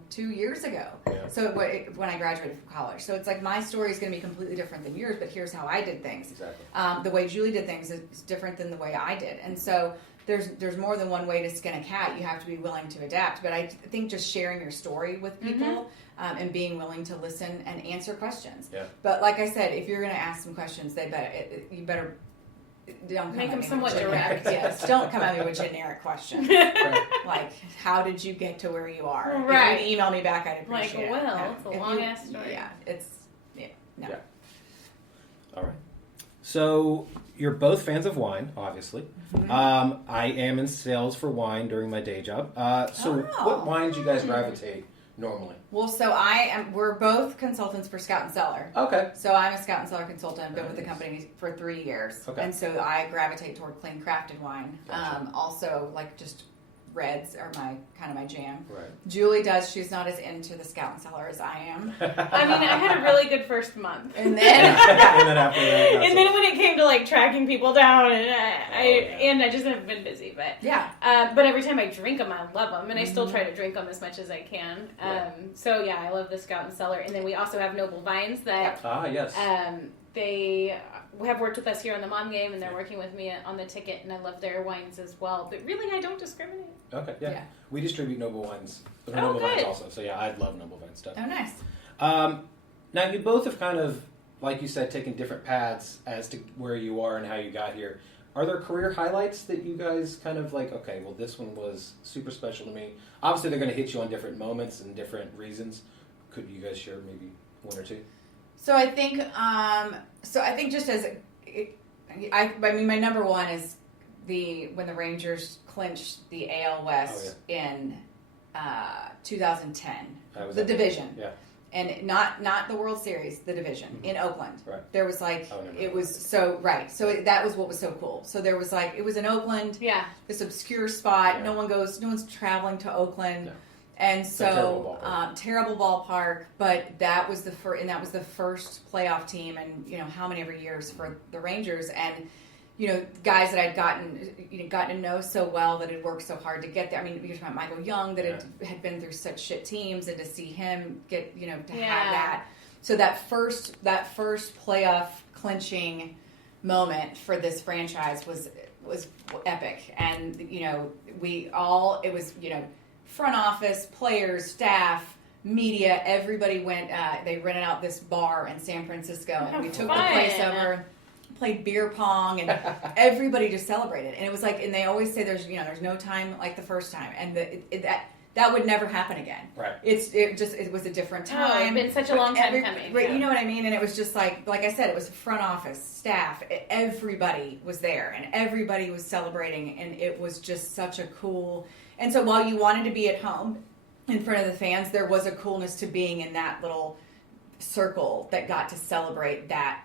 2 years ago. So when I graduated from college. So it's like my story is going to be completely different than yours, but here's how I did things. Exactly. The way Julie did things is different than the way I did. And so there's more than one way to skin a cat. You have to be willing to adapt. But I think just sharing your story with people and being willing to listen and answer questions. But like I said, if you're going to ask some questions, you better Don't come Make at them me somewhat with direct. Yes, don't come at me with generic questions. Right. Like, how did you get to where you are? Right. If you email me back, I'd Like, appreciate it. well, No. it's a If long you- ass story. Yeah, no. Yeah. All right. So you're both fans of wine, obviously. I am in sales for wine during my day job. So Oh. what wines do you guys gravitate normally? Well, so we're both consultants for Scout and Cellar. Okay. So I'm a Scout and Cellar consultant. I've been with the company for 3 years. Okay. And so I gravitate toward clean crafted wine. Gotcha. Also, like, just reds are my jam. Right. Julie does. She's not as into the Scout and Cellar as I am. I mean, I had a really good first month. And then And then after that, And then when it came to like tracking people down, and I just have been busy, but yeah. but every time I drink them, I love them, and I still try to drink them as much as I can. So yeah, I love the Scout and Cellar, and then we also have Noble Vines that yes. they have worked with us here on the Mom Game, and they're working with me on the ticket, and I love their wines as well. But really, I don't discriminate. Okay. Yeah. Yeah. We distribute Noble Wines. Oh, Noble Wines good. also. So yeah, I love Noble Wine stuff. Oh, nice. Now you both have kind of, like you said, taken different paths as to where you are and how you got here. Are there career highlights that you guys kind of like, okay, well this one was super special to me? Obviously they're going to hit you on different moments and different reasons. Could you guys share maybe one or two? So I think just as I mean, my number one is when the Rangers clinched the AL West in 2010, the division. Yeah. And not the World Series, the division in Oakland. Right. There was like it was so right. So that was what was so cool. So there was like it was in Oakland. Yeah. This obscure spot. Yeah. No one's traveling to Oakland. No. And It's a terrible so ballpark. terrible ballpark, but that was the first playoff team, and how many ever years for the Rangers, and guys that I'd gotten to know so well, that had worked so hard to get there. I mean, you're talking about Michael Young that had been through such shit teams, and to see him get to have that. So that first playoff clinching moment for this franchise was epic, and it was front office, players, staff, media, everybody went. They rented out this bar in San Francisco, and we took the place over, played beer pong, and everybody just celebrated. And it was like, and they always say there's no time like the first time, and that would never happen again. Right. It was a different time. It's been such a long time coming. Right, you know what I mean? And it was just like I said, it was front office, staff, everybody was there, and everybody was celebrating, and it was just such a cool. And so while you wanted to be at home in front of the fans, there was a coolness to being in that little circle that got to celebrate that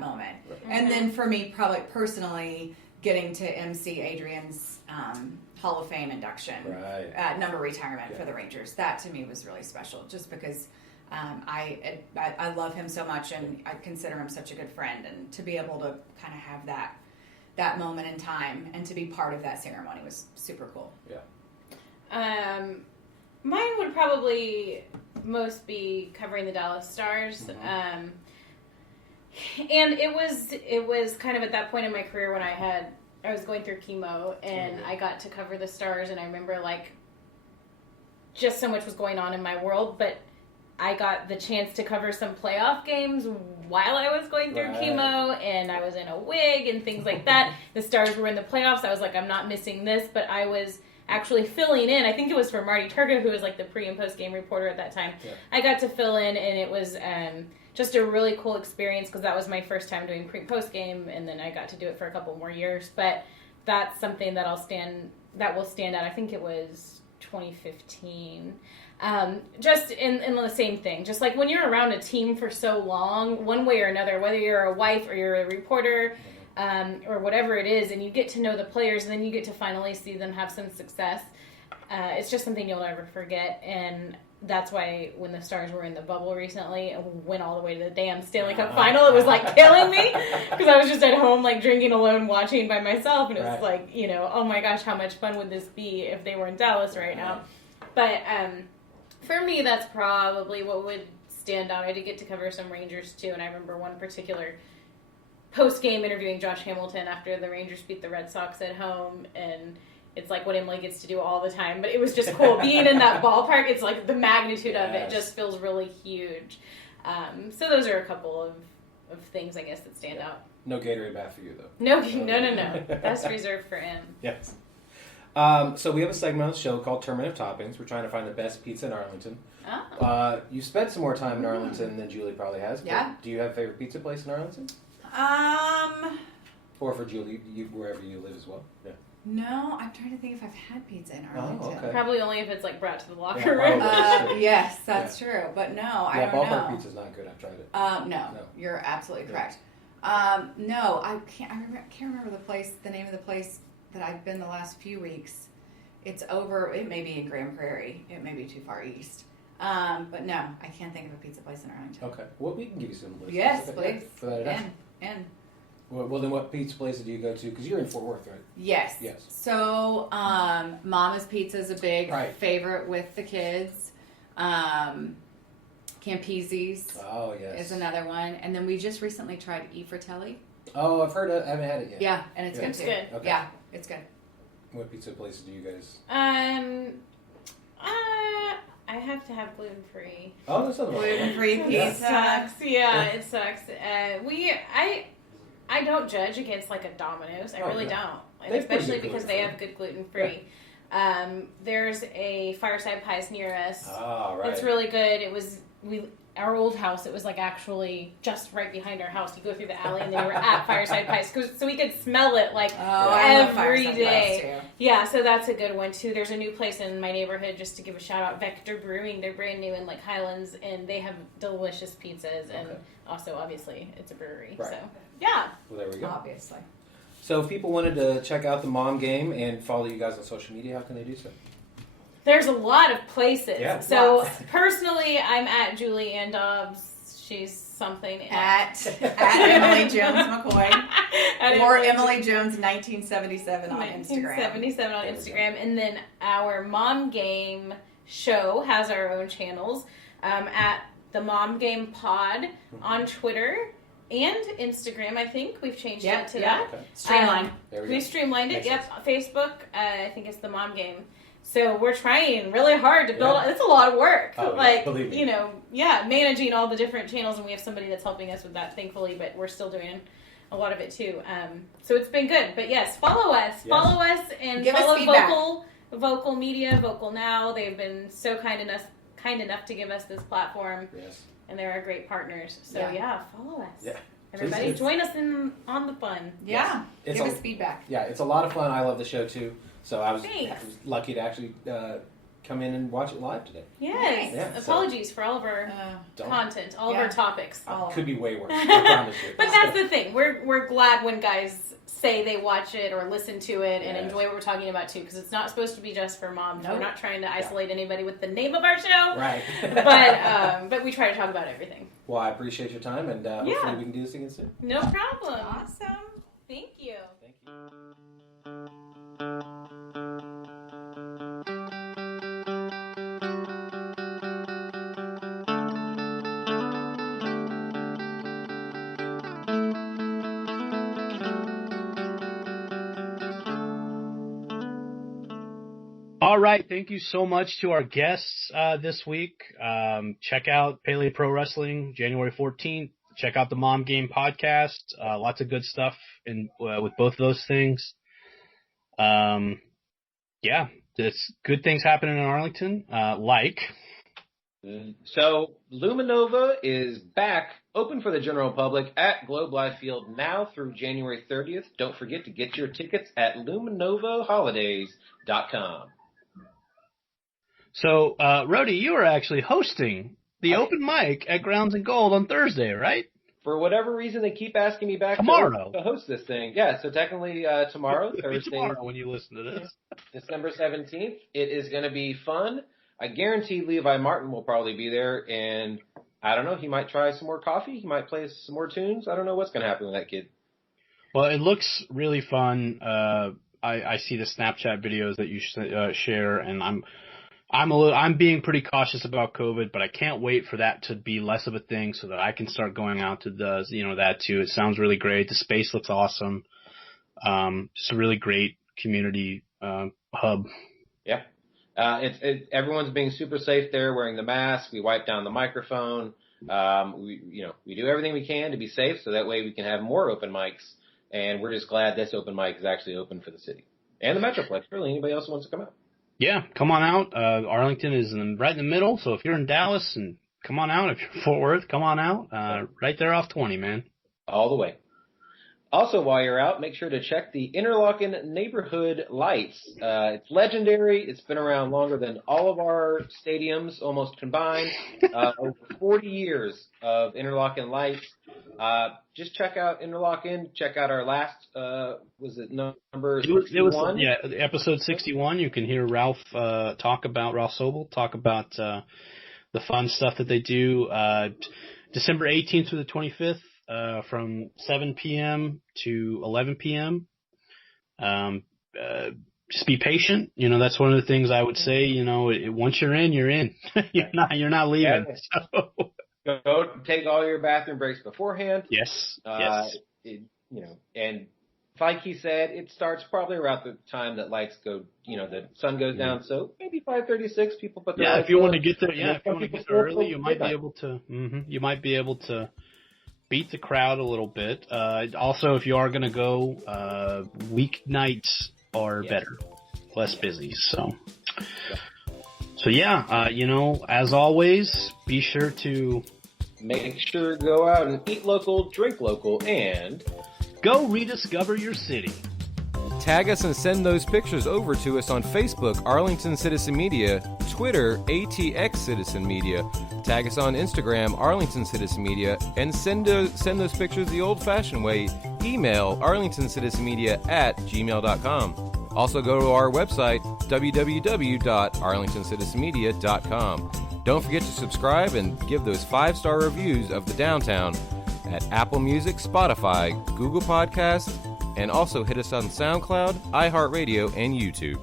moment. Right. And then for me, probably personally, getting to MC Adrian's Hall of Fame induction, number retirement for the Rangers, that to me was really special, just because I love him so much, and I consider him such a good friend, and to be able to kind of have that moment in time and to be part of that ceremony was super cool. Yeah. Mine would probably most be covering the Dallas Stars. Mm-hmm. And it was kind of at that point in my career when I was going through chemo, and I got to cover the Stars, and I remember like just so much was going on in my world, but I got the chance to cover some playoff games while I was going through chemo, and I was in a wig and things like that. The Stars were in the playoffs. I was like, I'm not missing this, but I was actually filling in. I think it was for Marty Turga, who was like the pre and post game reporter at that time. Yeah. I got to fill in, and it was just a really cool experience, because that was my first time doing pre and post game, and then I got to do it for a couple more years. But that's something that will stand out. I think it was 2015. Just in the same thing, just like when you're around a team for so long, one way or another, whether you're a wife or you're a reporter, or whatever it is, and you get to know the players, and then you get to finally see them have some success. It's just something you'll never forget, and that's why when the Stars were in the bubble recently and went all the way to the damn Stanley Cup final, it was like killing me, because I was just at home like drinking alone, watching by myself, and it was like, oh my gosh, how much fun would this be if they were in Dallas right now? But for me, that's probably what would stand out. I did get to cover some Rangers too, and I remember one particular post-game interviewing Josh Hamilton after the Rangers beat the Red Sox at home, and it's like what Emily gets to do all the time, but it was just cool being in that ballpark. It's like the magnitude of it just feels really huge. So those are a couple of things, I guess, that stand out. No Gatorade bath for you, though. No. That's reserved for M. Yes. So we have a segment on the show called Tournament of Toppings. We're trying to find the best pizza in Arlington. Oh. You spent some more time in Arlington than Julie probably has. Yeah. Do you have a favorite pizza place in Arlington? Or for Julie, wherever you live as well. Yeah. No, I'm trying to think if I've had pizza in Arlington. Oh, okay. Probably only if it's like brought to the locker room. Yes, that's true. But no, I don't know. Ballpark pizza's not good. I've tried it. No, you're absolutely correct. No, I can't remember the name of the place that I've been the last few weeks. It's over. It may be in Grand Prairie. It may be too far east. But no, I can't think of a pizza place in Arlington. Okay. Well, we can give you some lists. Yes, please. For that And well, then what pizza places do you go to? Because you're in Fort Worth, right? Yes. So, Mama's Pizza is a big favorite with the kids. Campisi's is another one. And then we just recently tried E. Fratelli. Oh, I've heard it. I haven't had it yet. Yeah, and it's good It's too. good. Okay. Yeah, it's good. What pizza places do you guys? I have to have gluten-free. Oh, there's other Gluten-free pizza. It sucks. Yeah, it sucks. I don't judge against like a Domino's. I really don't. And especially because they have good gluten-free. There's a Fireside Pies near us. Oh, right. It's really good. Our old house, it was like actually just right behind our house. You go through the alley and then we're at Fireside Pies, so we could smell it like every day. Yeah, so that's a good one too. There's a new place in my neighborhood, just to give a shout out, Vector Brewing. They're brand new in like Highlands, and they have delicious pizzas, and also obviously it's a brewery. Right. So yeah. Well, there we go. Obviously. So if people wanted to check out the Mom Game and follow you guys on social media, how can they do so? There's a lot of places. Yeah. So personally, I'm at Julie Ann Dobbs. She's something At Emily Jones McCoy. Or Emily Jones 1977 on Instagram. 1977 on Instagram. And then our Mom Game show has our own channels at the Mom Game Pod on Twitter and Instagram. I think we've changed it to that. Okay. Streamlined. We streamlined it. Yep. Facebook, I think it's the Mom Game. So we're trying really hard to build. It's a lot of work. Believe me. Managing all the different channels, and we have somebody that's helping us with that, thankfully. But we're still doing a lot of it too. So it's been good. But yes, follow us. Yes. Follow us and Give follow us feedback. Vocal Media, Vocal Now. They've been so kind enough to give us this platform. Yes. And they're our great partners. So follow us. Yeah. Everybody, join us on the fun. Yeah. Yes. Give us feedback. Yeah, it's a lot of fun. I love the show too. So I was Thanks. lucky to actually come in and watch it live today. Yes. Yeah, Apologies for all of our content, all of our topics. Could be way worse. I promise you. But that's the thing. We're glad when guys say they watch it or listen to it and enjoy what we're talking about too, because it's not supposed to be just for moms. Nope. We're not trying to isolate anybody with the name of our show. Right. But we try to talk about everything. Well, I appreciate your time, and hopefully we can do this again soon. No problem. Awesome. Thank you. Thank you. All right, thank you so much to our guests this week. Check out Paleo Pro Wrestling, January 14th. Check out the Mom Game podcast. Lots of good stuff with both of those things. There's good things happening in Arlington, So Luminova is back, open for the general public at Globe Life Field now through January 30th. Don't forget to get your tickets at luminovaholidays.com. So, Rhodey, you are actually hosting the open mic at Grounds and Gold on Thursday, right? For whatever reason, they keep asking me back tomorrow to host this thing. Yeah, so technically tomorrow, Thursday. Tomorrow when you listen to this. December 17th. It is going to be fun. I guarantee Levi Martin will probably be there, and I don't know, he might try some more coffee. He might play some more tunes. I don't know what's going to happen with that kid. Well, it looks really fun. I see the Snapchat videos that you share, and I'm being pretty cautious about COVID, but I can't wait for that to be less of a thing so that I can start going out to that too. It sounds really great. The space looks awesome. It's a really great community hub. Yeah. Everyone's being super safe there, wearing the mask. We wipe down the microphone. We do everything we can to be safe, so that way we can have more open mics. And we're just glad this open mic is actually open for the city and the Metroplex. Really, anybody else who wants to come out? Yeah, come on out. Arlington is right in the middle, so if you're in Dallas, and come on out. If you're in Fort Worth, come on out. Right there off 20, man. All the way. Also, while you're out, make sure to check the Interlochen neighborhood lights. It's legendary. It's been around longer than all of our stadiums, almost combined. Over 40 years of Interlochen lights. Just check out Interlochen. Check out our last, was it number 61? Yeah, episode 61. You can hear Ralph Sobel talk about the fun stuff that they do. December 18th through the 25th. From 7 p.m. to 11 p.m. Just be patient. That's one of the things I would say. Once you're in, you're in. you're not leaving. Yeah. So. Go take all your bathroom breaks beforehand. Yes. And like he said, it starts probably around the time that lights go. The sun goes down. So maybe 5:36. People put their lights if you want to on. get there, if you want to get there early, you might be able to. You might be able to beat the crowd a little bit. Also, if you are going to go, weeknights are better, less busy. So as always, be sure to make sure to go out and eat local, drink local, and go rediscover your city. Tag us and send those pictures over to us on Facebook, Arlington Citizen Media, Twitter, ATX Citizen Media. Tag us on Instagram, Arlington Citizen Media, and send those pictures the old-fashioned way. Email arlingtoncitizenmedia@gmail.com. Also go to our website, www.arlingtoncitizenmedia.com. Don't forget to subscribe and give those 5-star reviews of the downtown at Apple Music, Spotify, Google Podcasts, and also hit us on SoundCloud, iHeartRadio, and YouTube.